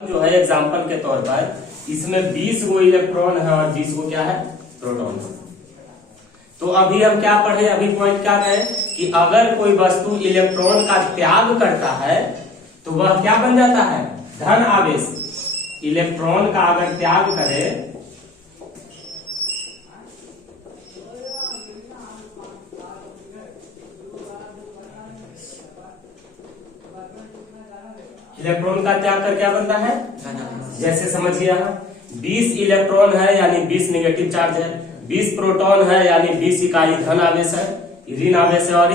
जो है एग्जाम्पल के तौर पर इसमें 20 गो इलेक्ट्रॉन है और 20 गो क्या है प्रोटॉन है। तो अभी हम क्या पढ़े, अभी पॉइंट क्या है कि अगर कोई वस्तु इलेक्ट्रॉन का त्याग करता है तो वह क्या बन जाता है, धन आवेश। इलेक्ट्रॉन का अगर त्याग करे इलेक्ट्रॉन का त्याग कर क्या बनता है, जैसे समझिए यहाँ 20 इलेक्ट्रॉन है यानी 20 नेगेटिव चार्ज है, 20 प्रोटॉन है यानी 20 इकाई धन आवेश है, ऋण आवेश है और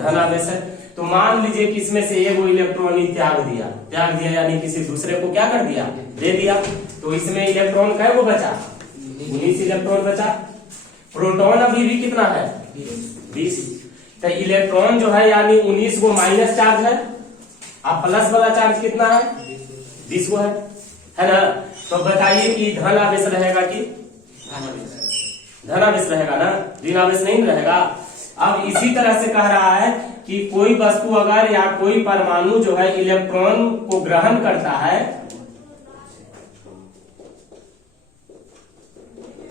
धन आवेश है। तो मान लीजिए कि इसमें से एक इलेक्ट्रॉन ही त्याग दिया यानी किसी दूसरे को क्या कर दिया, दे दिया। तो इसमें इलेक्ट्रॉन कै वो बचा, 19 इलेक्ट्रॉन बचा। प्रोटॉन अभी भी कितना है 20। तो इलेक्ट्रॉन जो है यानी 19 को माइनस चार्ज है, अब प्लस वाला चार्ज कितना है 20 को है ना। तो बताइए कि धन आवेश रहेगा कि धन आवेश रहेगा ना, ऋण आवेश नहीं रहेगा। अब इसी तरह से कह रहा है कि कोई वस्तु अगर या कोई परमाणु जो है इलेक्ट्रॉन को ग्रहण करता है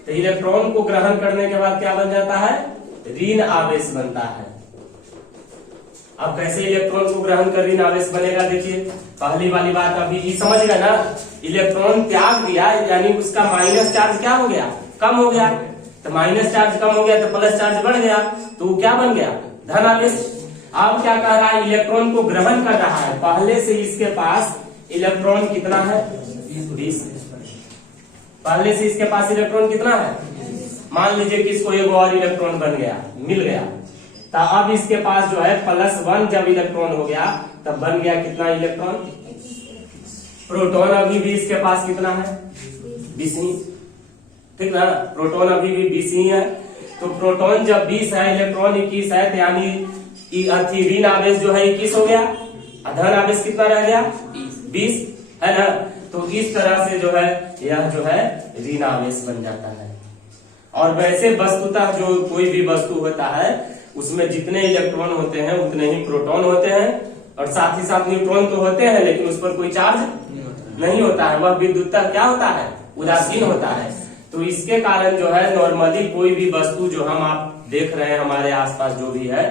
तो इलेक्ट्रॉन को ग्रहण करने के बाद क्या बन जाता है, ऋण आवेश बनता है। अब कैसे इलेक्ट्रॉन को ग्रहण कर ऋण आवेश बनेगा, देखिए पहली वाली बात अभी समझ गए ना। इलेक्ट्रॉन त्याग दिया यानी उसका माइनस चार्ज क्या हो गया, कम हो गया। तो माइनस चार्ज कम हो गया तो प्लस चार्ज बढ़ गया, तो क्या बन गया, धन आवेश। अब क्या कह रहा है, इलेक्ट्रॉन को ग्रहण कर रहा है। पहले से इसके पास इलेक्ट्रॉन कितना है 20। पहले से इसके पास इलेक्ट्रॉन कितना है, मान लीजिए कि इसको एक और इलेक्ट्रॉन बन गया, मिल गया। तो अब इसके पास जो है +1 जब इलेक्ट्रॉन हो गया तब बन गया कितना इलेक्ट्रॉन, प्रोटॉन अभी भी इसके पास कितना है 20 ही, ठीक ना। प्रोटॉन अभी भी 20 ही है। तो प्रोटॉन जब 20 है, इलेक्ट्रॉन 21 है, तो यानी ऋण आवेश जो है 21 हो गया, धन आवेश कितना रह गया 20 है ना। तो इस तरह से जो है यह जो है ऋण आवेश बन जाता है। और वैसे वस्तुतः जो कोई भी वस्तु होता है उसमें जितने इलेक्ट्रॉन होते हैं उतने ही प्रोटॉन होते हैं, और साथ ही साथ न्यूट्रॉन तो होते हैं लेकिन उस पर कोई चार्ज नहीं होता है, वह विद्युतः क्या होता है, उदासीन होता है। तो इसके कारण जो है नॉर्मली कोई भी वस्तु जो हम आप देख रहे हैं हमारे आसपास जो भी है,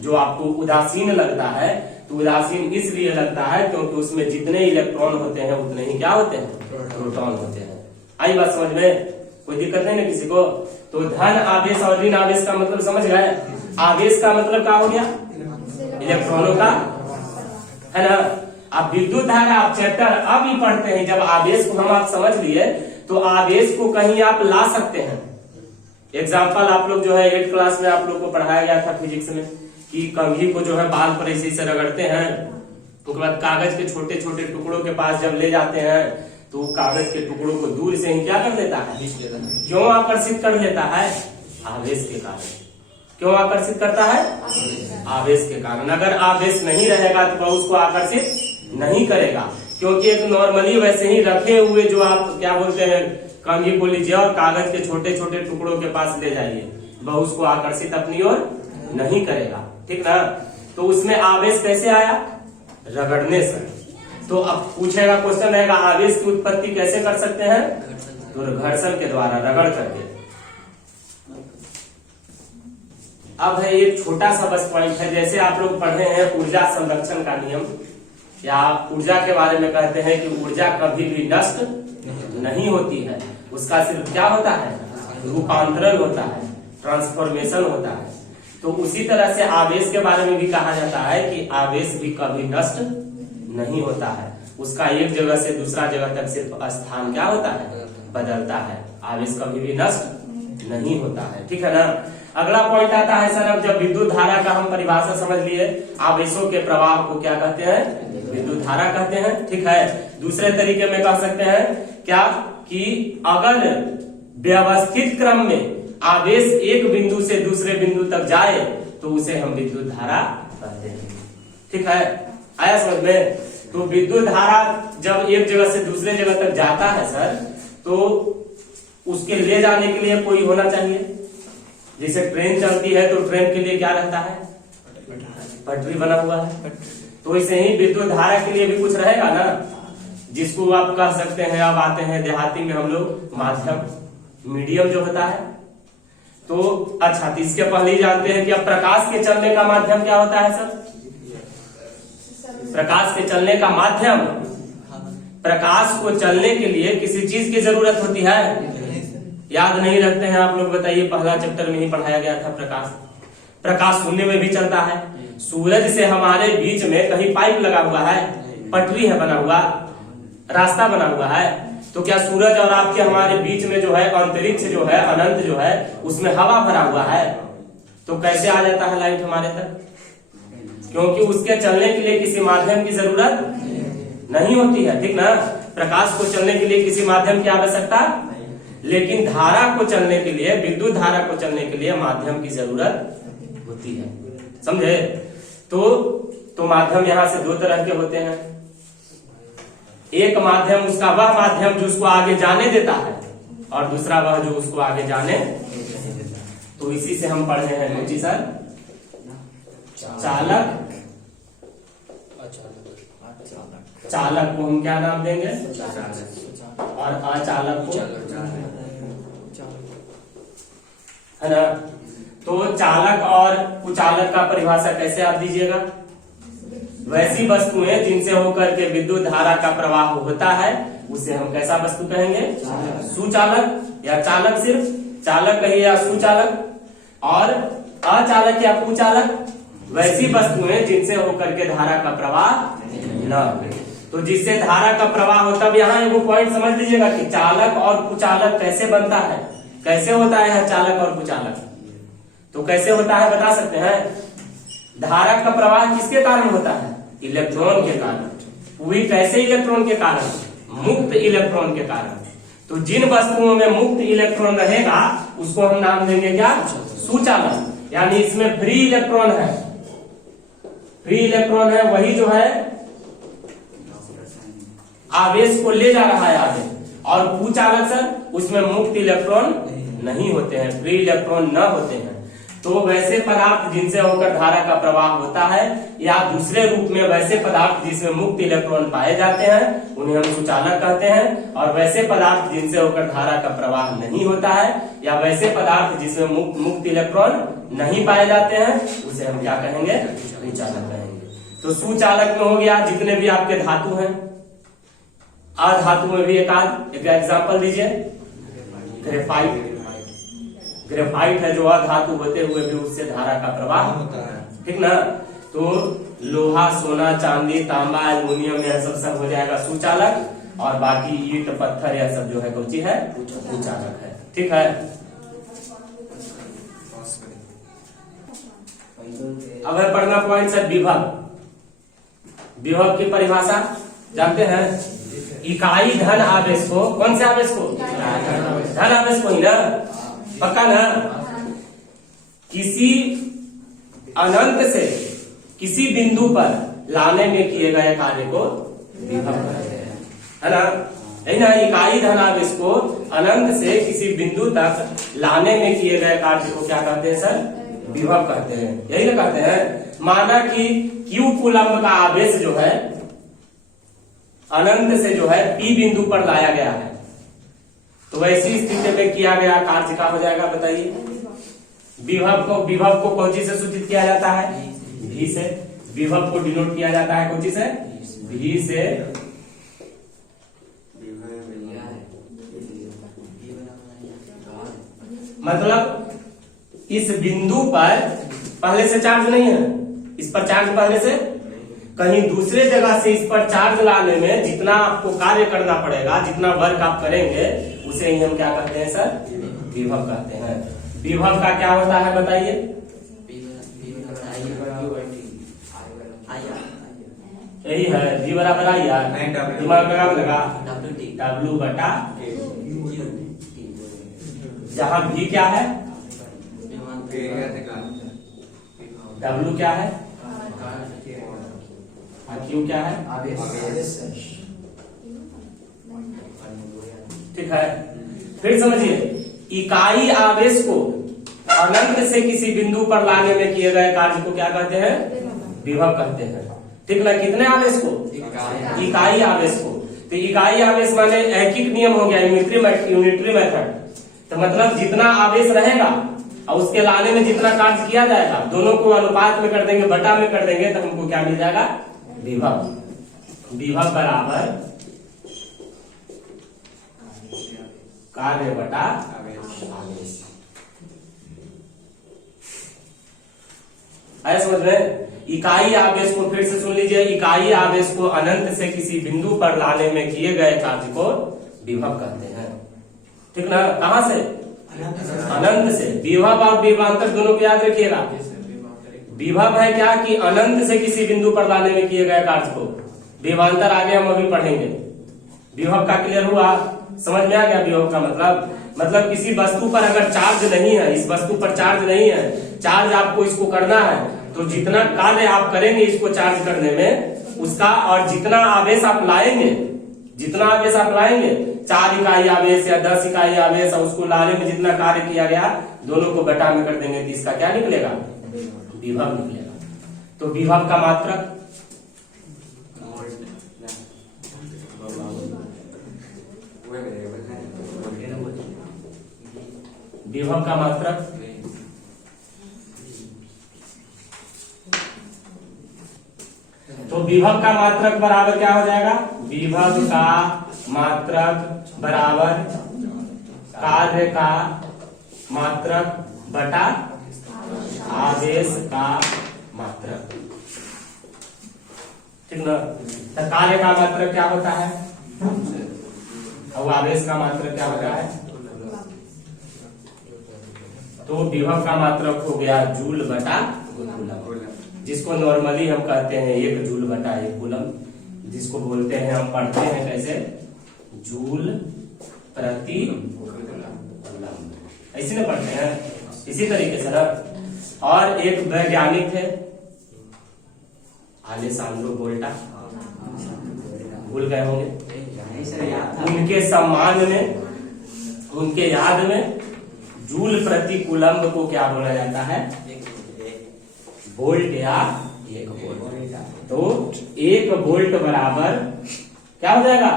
जो आपको उदासीन लगता है, तो उदासीन इसलिए लगता है क्योंकि उसमें जितने इलेक्ट्रॉन होते हैं उतने ही क्या होते हैं, प्रोटॉन होते हैं। आई बात समझ में, कोई दिक्कत नहीं ना किसी को। तो धन आवेश और ऋण आवेश का मतलब समझ गए। आवेश का मतलब क्या हो गया, इलेक्ट्रॉनों का, है ना। आप विद्युत धारा आप चैप्टर अब ही पढ़ते हैं, जब आवेश को हम आप समझ लिए तो आवेश को कहीं आप ला सकते हैं। एग्जाम्पल आप लोग जो है 8th क्लास में आप लोग को पढ़ाया गया था फिजिक्स में कि कंघी को जो है बाल पर ऐसे से रगड़ते हैं, उसके बाद कागज के छोटे छोटे टुकड़ों के पास जब ले जाते हैं तो कागज के टुकड़ों को दूर से ही क्या कर लेता है, क्यों आकर्षित कर लेता है, आवेश के कारण। क्यों आकर्षित करता है, आवेश के कारण। अगर आवेश नहीं रहेगा तो वह उसको आकर्षित नहीं करेगा, क्योंकि एक नॉर्मली वैसे ही रखे हुए जो आप क्या बोलते हैं कंघी को लीजिए और कागज के छोटे छोटे टुकड़ों के पास ले जाइए, वह उसको आकर्षित अपनी ओर नहीं करेगा, ठीक ना। तो उसमें आवेश कैसे आया, रगड़ने से। तो अब पूछेगा क्वेश्चन रहेगा आवेश की उत्पत्ति कैसे कर सकते हैं, तो घर्षण के द्वारा, रगड़ करके। अब है एक छोटा सा बस पॉइंट है, जैसे आप लोग पढ़े हैं ऊर्जा संरक्षण का नियम, या ऊर्जा के बारे में कहते हैं कि ऊर्जा कभी भी नष्ट नहीं होती है, उसका सिर्फ क्या होता है, रूपांतरण होता है, ट्रांसफॉर्मेशन होता है। तो उसी तरह से आवेश के बारे में भी कहा जाता है कि आवेश भी कभी नष्ट नहीं होता है, उसका एक जगह से दूसरा जगह तक सिर्फ स्थान क्या होता है, बदलता है। आवेश कभी भी नष्ट नहीं होता है, ठीक है ना। अगला पॉइंट आता है सर, अब जब विद्युत धारा का हम परिभाषा समझ लिए, आवेशों के प्रवाह को क्या कहते हैं, विद्युत धारा कहते हैं, ठीक है। दूसरे तरीके में कह सकते हैं क्या कि अगर व्यवस्थित क्रम में आवेश एक बिंदु से दूसरे बिंदु तक जाए तो उसे हम विद्युत धारा कहते हैं, ठीक है। आया समझ में। तो विद्युत धारा जब एक जगह से दूसरे जगह तक जाता है सर, तो उसके ले जाने के लिए कोई होना चाहिए। जैसे ट्रेन चलती है तो ट्रेन के लिए क्या रहता है, पटरी बना हुआ है। तो वैसे ही विद्युत धारा के लिए भी कुछ रहेगा ना, जिसको आप कह सकते हैं, अब आते हैं देहाती में हम लोग माध्यम, मीडियम जो होता है। तो अच्छा, तो इसके पहले ही जानते हैं कि अब प्रकाश के चलने का माध्यम क्या होता है सर? प्रकाश के चलने का माध्यम, प्रकाश को चलने के लिए किसी चीज की जरूरत होती है, याद नहीं रखते हैं आप लोग? बताइए, पहला चैप्टर में ही पढ़ाया गया था प्रकाश। प्रकाश शून्य में भी चलता है। सूरज से हमारे बीच में कहीं पाइप लगा हुआ है, पटरी है बना हुआ, रास्ता बना हुआ है, तो क्या सूरज और आपके हमारे बीच में जो है अंतरिक्ष जो है, अनंत जो है, उसमें हवा भरा हुआ है, तो कैसे आ जाता है लाइट हमारे तक? क्योंकि उसके चलने के लिए किसी माध्यम की जरूरत नहीं होती है, ठीक ना? प्रकाश को चलने के लिए किसी माध्यम की आवश्यकता, लेकिन धारा को चलने के लिए, विद्युत धारा को चलने के लिए माध्यम की जरूरत होती है, समझे? तो माध्यम यहां से दो तरह के होते हैं। एक माध्यम उसका वह माध्यम जो उसको आगे जाने देता है, और दूसरा वह जो उसको आगे जाने नहीं देता। तो इसी से हम पढ़े हैं रुचि सर, चालक। चालक को हम क्या नाम देंगे? और अचालक को, है ना? तो चालक और कुचालक का परिभाषा कैसे आप दीजिएगा? वैसी वस्तुएं जिनसे होकर के विद्युत धारा का प्रवाह होता है, उसे हम कैसा वस्तु कहेंगे? सुचालक या चालक, सिर्फ चालक कहिए या सुचालक। और अचालक या कुचालक वैसी वस्तुएं जिनसे होकर के धारा का प्रवाह न हो। तो जिससे धारा का प्रवाह हो, तब यहाँ एगो पॉइंट समझ लीजिएगा कि चालक और कुचालक कैसे बनता है, कैसे होता है चालक और कुचालक। तो कैसे होता है बता सकते हैं? धारा का प्रवाह किसके कारण होता है? इलेक्ट्रॉन के कारण। वही कैसे इलेक्ट्रॉन के कारण? मुक्त इलेक्ट्रॉन के कारण। तो जिन वस्तुओं में मुक्त इलेक्ट्रॉन रहेगा उसको हम नाम देंगे क्या? सुचालक। यानी इसमें फ्री इलेक्ट्रॉन है, फ्री इलेक्ट्रॉन है, वही जो है आवेश को ले जा रहा है आगे। और कुचालक सर, उसमें मुक्त इलेक्ट्रॉन नहीं होते हैं, फ्री इलेक्ट्रॉन न होते हैं। तो वैसे पदार्थ जिनसे होकर धारा का प्रवाह होता है, या दूसरे रूप में वैसे पदार्थ जिसमें मुक्त इलेक्ट्रॉन पाए जाते हैं, उन्हें हम सुचालक कहते हैं। और वैसे पदार्थ जिनसे होकर धारा का प्रवाह नहीं होता है, या वैसे पदार्थ जिसमें मुक्त इलेक्ट्रॉन नहीं पाए जाते हैं, उसे हम क्या कहेंगे? कुचालक कहेंगे। तो सुचालक में हो गया जितने भी आपके धातु हैं। अधातु में भी एक एग्जाम्पल दीजिए। ग्रेफाइट, ग्रेफाइट है जो अधातु होते हुए भी उससे धारा का प्रवाह होता है, ठीक ना? तो लोहा, सोना, चांदी, तांबा, एल्युमिनियम यह सब हो जाएगा सुचालक, और बाकी ईंट, पत्थर यह सब जो है कौन सी है? कुचालक है, ठीक है? अब है पढ़ना पॉइंट सर विभव। विभव की परिभाषा जानते हैं? इकाई धन आवेश को, कौन से आवेश को? धन आवेश को ही ना, पक्का ना? किसी अनंत से किसी बिंदु पर लाने में किए गए कार्य को विभव कहते हैं, है ना? है ना? इकाई धन आवेश को अनंत से किसी बिंदु तक लाने में किए गए कार्य को क्या कहते हैं सर? विभव कहते हैं, यही ना कहते हैं? माना कि Q कूलम्ब का आवेश जो है अनंत से जो है P बिंदु पर लाया गया है, तो वैसी स्थिति में किया गया कार्य क्या हो जाएगा बताइए? विभव को कौन चीज से सूचित किया जाता है? V से। विभव को डिनोट किया जाता है कौन चीज से? V से। मतलब इस बिंदु पर पहले से चार्ज नहीं है, इस पर चार्ज पहले से, कहीं दूसरे जगह से इस पर चार्ज लाने में जितना आपको कार्य करना पड़ेगा, जितना वर्क आप करेंगे, उसे ही हम क्या कहते हैं सर? विभव कहते हैं। विभव का क्या होता है बताइए? यही है, V बराबर आई यार, दिमाग लगा W बटा, जहां V क्या है, W क्या है, Q क्या है, ठीक है? फिर समझिए, इकाई आवेश को अनंत से किसी बिंदु पर लाने में किए गए कार्य को क्या कहते हैं? विभव कहते हैं, ठीक ना? कितने आवेश को? इकाई आवेश को। तो इकाई आवेश माने ऐकिक नियम हो गया, यूनिटरी मेथड। तो मतलब जितना आवेश रहेगा और उसके लाने में जितना कार्य किया जाएगा, दोनों को अनुपात में कर देंगे, बटा में कर देंगे, तो हमको क्या मिल जाएगा? विभव। विभव बराबर कार्य बटा आवेश। ऐसा समझ रहे? इकाई आवेश को फिर से सुन लीजिए, इकाई आवेश को अनंत से किसी बिंदु पर लाने में किए गए कार्य को विभव कहते हैं। ठीक ना? कहां से? अनंत से। विभव और विभवांतर दोनों को याद रखिएगा। विभव है क्या कि अनंत से किसी बिंदु पर लाने में किए गए कार्य को। विभवांतर आगे हम अभी पढ़ेंगे। विभव का क्लियर हुआ? समझ में आ गया विभव का मतलब किसी वस्तु पर अगर चार्ज नहीं है, इस वस्तु पर चार्ज नहीं है, चार्ज आपको इसको करना है, तो जितना कार्य आप करेंगे इसको चार्ज करने में उसका, और जितना आवेश आप लाएंगे, 4 इकाई आवेश या 10 इकाई आवेश, और उसको लाने में जितना कार्य किया गया, दोनों को बटा में कर देंगे, तो इसका क्या निकलेगा? विभव निकलेगा। तो विभव का मात्रक तो विभव का मात्रक बराबर क्या हो जाएगा? विभव का मात्रक बराबर कार्य का मात्रक बटा आवेश का मात्रक। ठीक ना? तो कार्य का मात्रक क्या होता है और आवेश का मात्रक क्या होता है? तो विभव का मात्रक हो गया जूल बटा कूलम, जिसको नॉर्मली हम कहते हैं 1 जूल बटा 1 कूलम, जिसको बोलते हैं, हम पढ़ते हैं कैसे? जूल प्रति कूलम, ऐसे ना पढ़ते हैं, इसी तरीके से ना। और एक वैज्ञानिक थे अलेसांद्रो वोल्टा, भूल गए होंगे। उनके सम्मान में, उनके याद में जूल प्रति कूलम को क्या बोला जाता है? वोल्ट या 1 वोल्ट। तो 1 वोल्ट बराबर क्या हो जाएगा?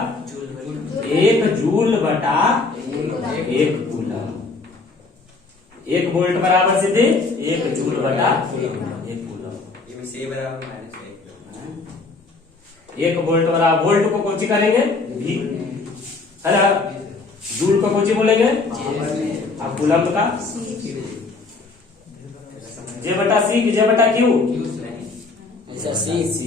1 जूल बटा 1 कूलम। 1 वोल्ट बराबर सीधे 1 जूल बटा 1 कूलम। 1 वोल्ट बराबर, वोल्ट को कोची करेंगे? भी, है ना? जूल को कोची बोलेंगे? और कूलम का जे बटा सी, जे बटा क्यू, सी।